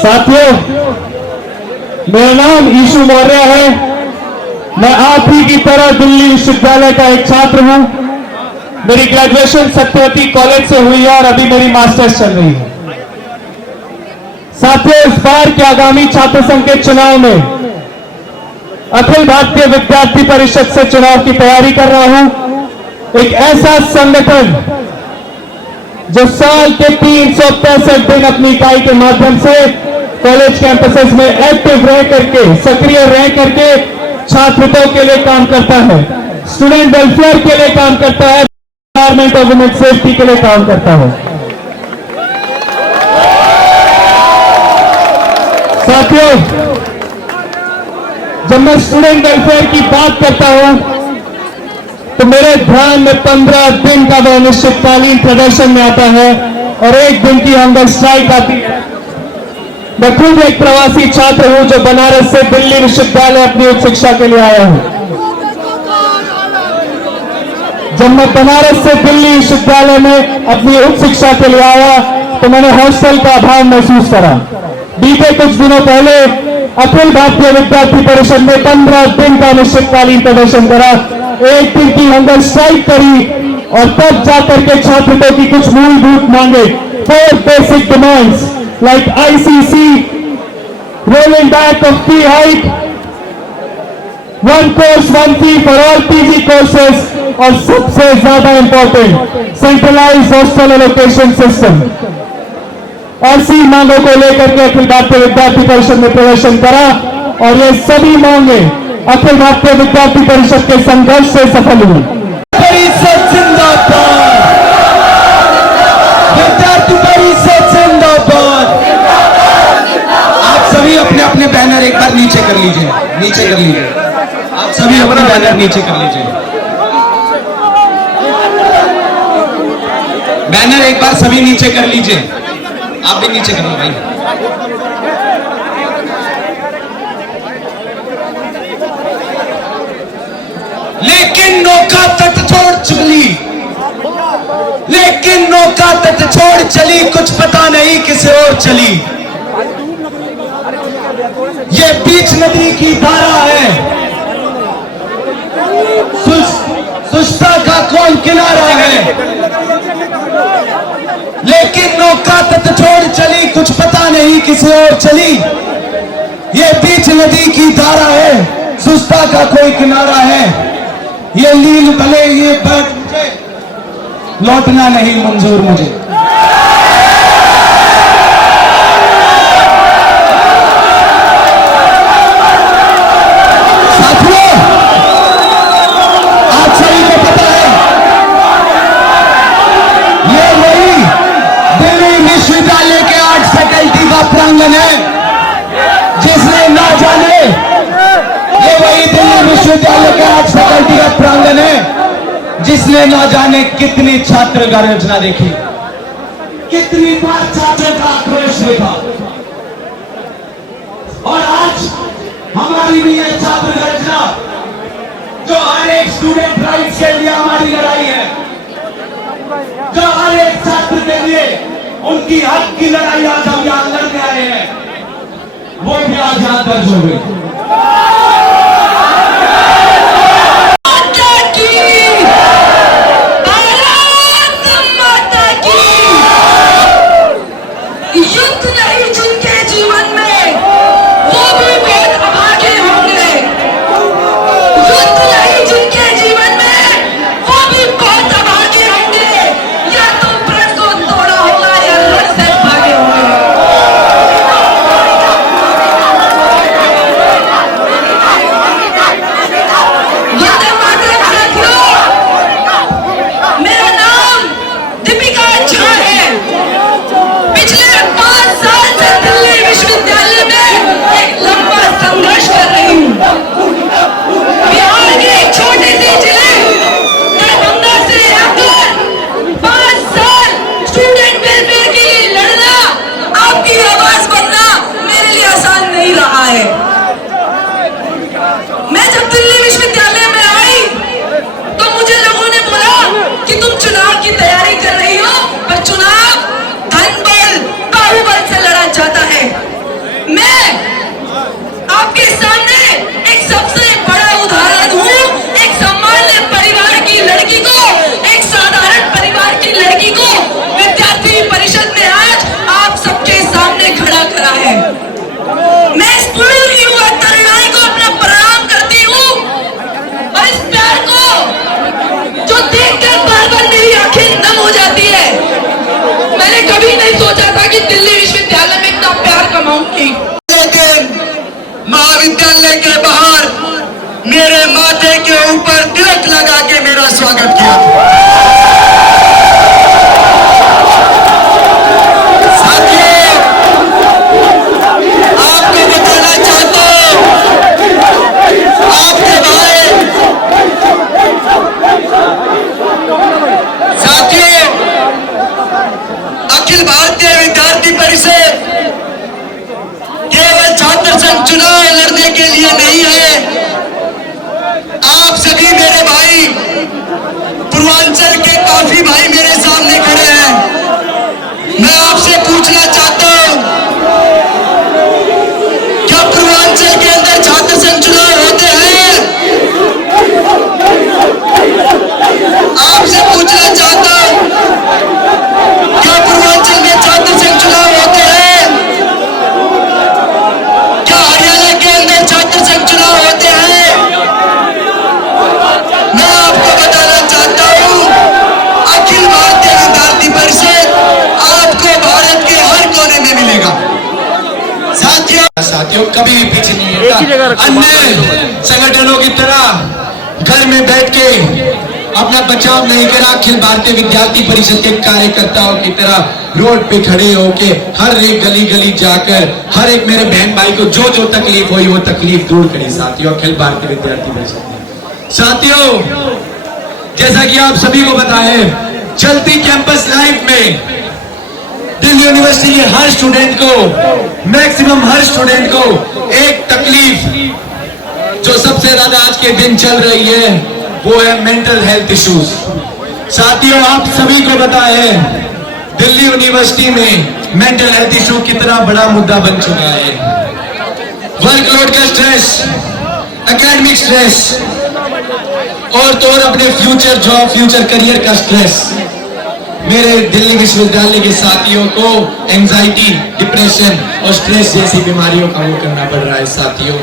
साथियों, मेरा नाम ईशु मौर्य है। मैं आप ही की तरह दिल्ली विश्वविद्यालय का एक छात्र हूं। मेरी ग्रेजुएशन सत्यवती कॉलेज से हुई है और अभी मेरी मास्टर्स चल रही है। साथियों, इस बार के आगामी छात्र संघ के चुनाव में अखिल भारतीय विद्यार्थी परिषद से चुनाव की तैयारी कर रहा हूं। एक ऐसा संगठन जो साल के 365 दिन अपनी इकाई के माध्यम से कॉलेज कैंपसेस में एक्टिव रह करके, सक्रिय रह करके छात्रों के लिए काम करता है, स्टूडेंट वेलफेयर के लिए काम करता है, एनवायरमेंट और वुमेन सेफ्टी के लिए काम करता है। साथियों, जब मैं स्टूडेंट वेलफेयर की बात करता हूं तो मेरे ध्यान में 15 दिन का वह अनिश्चितकालीन प्रदर्शन में आता है और 1 दिन की हंगर स्ट्राइक आती है। मैं खुद एक प्रवासी छात्र हूं जो बनारस से दिल्ली विश्वविद्यालय अपनी उच्च शिक्षा के लिए आया हूं। जब मैं बनारस से दिल्ली विश्वविद्यालय में अपनी उच्च शिक्षा के लिए आया तो मैंने हॉस्टल का अभाव महसूस करा। बीते कुछ दिनों पहले अखिल भारतीय विद्यार्थी परिषद ने 15 दिन का अनिश्चितकालीन प्रदर्शन करा, 1 दिन की हंगर स्ट्राइक करी और तब जाकर के छात्रों की कुछ मूलभूत मांगे, 4 basic demands like ICC, rolling back of fee hike, 1 course 1 fee for all PG courses और सबसे ज्यादा important centralised hostel allocation system. ऐसी मांगों को लेकर के अखिल भारतीय विद्यार्थी परिषद ने प्रदर्शन करा और ये सभी मांगे अखिल भारतीय विद्यार्थी परिषद के संघर्ष से सफल हुई। परिषद जिंदाबाद, विद्यार्थी परिषद जिंदाबाद। आप सभी अपने अपने बैनर एक बार नीचे कर लीजिए, नीचे कर लीजिए। आप सभी अपने बैनर नीचे कर लीजिए। बैनर एक बार सभी नीचे कर लीजिए। आप भी नीचे करो भाई। लेकिन नौका तट छोड़ चली, लेकिन नौका तट छोड़ चली, कुछ पता नहीं किसे और चली। ये बीच नदी की धारा है, सुस्ता का कौन किनारा है। लेकिन नौका तट छोड़ चली, कुछ पता नहीं किसे और चली। ये बीच नदी की धारा है, सुस्ता का कोई किनारा है। ये लील भले ये बर्फ मुझे, लौटना नहीं मंजूर मुझे। साथियों, आप सभी को पता है ये वही दिल्ली विश्वविद्यालय के आर्ट फैकल्टी का प्रांगण है जिसने ना जाने, ये वही दिल्ली विश्वविद्यालय के आर्ट फैकल्टी का प्रांगण है जिसने ना जाने कितनी छात्र गर्जना देखी, कितनी बार छात्रों का आक्रोश देखा। और आज हमारी भी ये छात्र गर्जना जो हर एक स्टूडेंट राइट्स के लिए हमारी लड़ाई है, जो हर एक छात्र के लिए उनकी हक की लड़ाई आज हम यहां लड़ने आए हैं, वो भी आज यहां दर्ज हो गई। सोचा था कि दिल्ली विश्वविद्यालय में इतना प्यार कमाऊंगी, लेकिन महाविद्यालय के बाहर मेरे माथे के ऊपर तिलक लगा के मेरा स्वागत किया। साथियों, आपको बताना चाहता हूं, आपके भाई साथियों, अखिल भारतीय विद्यार्थी परिषद केवल छात्र संघ चुनाव लड़ने के लिए नहीं है। आप सभी मेरे भाई, पूर्वांचल के काफी भाई मेरे सामने खड़े हैं। मैं आपसे पूछना चाहता हूं, क्या पूर्वांचल के अंदर छात्र संघ चुनाव होते हैं? आपसे पूछना चाहता हूं, क्या पूर्वांचल में छात्र संघ चुनाव होते हैं? क्या हरियाणा के अंदर छात्र संघ चुनाव होते हैं? मैं आपको बताना चाहता हूं, अखिल भारतीय विद्यार्थी परिषद आपको भारत के हर कोने में मिलेगा। साथियों, कभी भी पीछे नहीं हटता। अन्य संगठनों की तरह घर में बैठ के अपना बचाव नहीं करा। अखिल भारतीय विद्यार्थी परिषद के कार्यकर्ताओं की तरह रोड पे खड़े होके हर एक गली गली जाकर हर एक मेरे बहन भाई को जो जो तकलीफ हुई वो तकलीफ दूर करी। साथियों, अखिल भारतीय विद्यार्थी परिषद ने, साथियों, जैसा कि आप सभी को पता है, चलती कैंपस लाइफ में दिल्ली यूनिवर्सिटी के हर स्टूडेंट को, मैक्सिमम हर स्टूडेंट को एक तकलीफ जो सबसे ज्यादा आज के दिन चल रही है वो है मेंटल हेल्थ इश्यूज। साथियों, आप सभी को पता है दिल्ली यूनिवर्सिटी में मेंटल हेल्थ इशू कितना बड़ा मुद्दा बन चुका है। वर्कलोड का स्ट्रेस, एकेडमिक स्ट्रेस और तो और अपने फ्यूचर जॉब, फ्यूचर करियर का स्ट्रेस। मेरे दिल्ली विश्वविद्यालय के साथियों को एंजाइटी, डिप्रेशन और स्ट्रेस जैसी बीमारियों का वो करना पड़ रहा है। साथियों,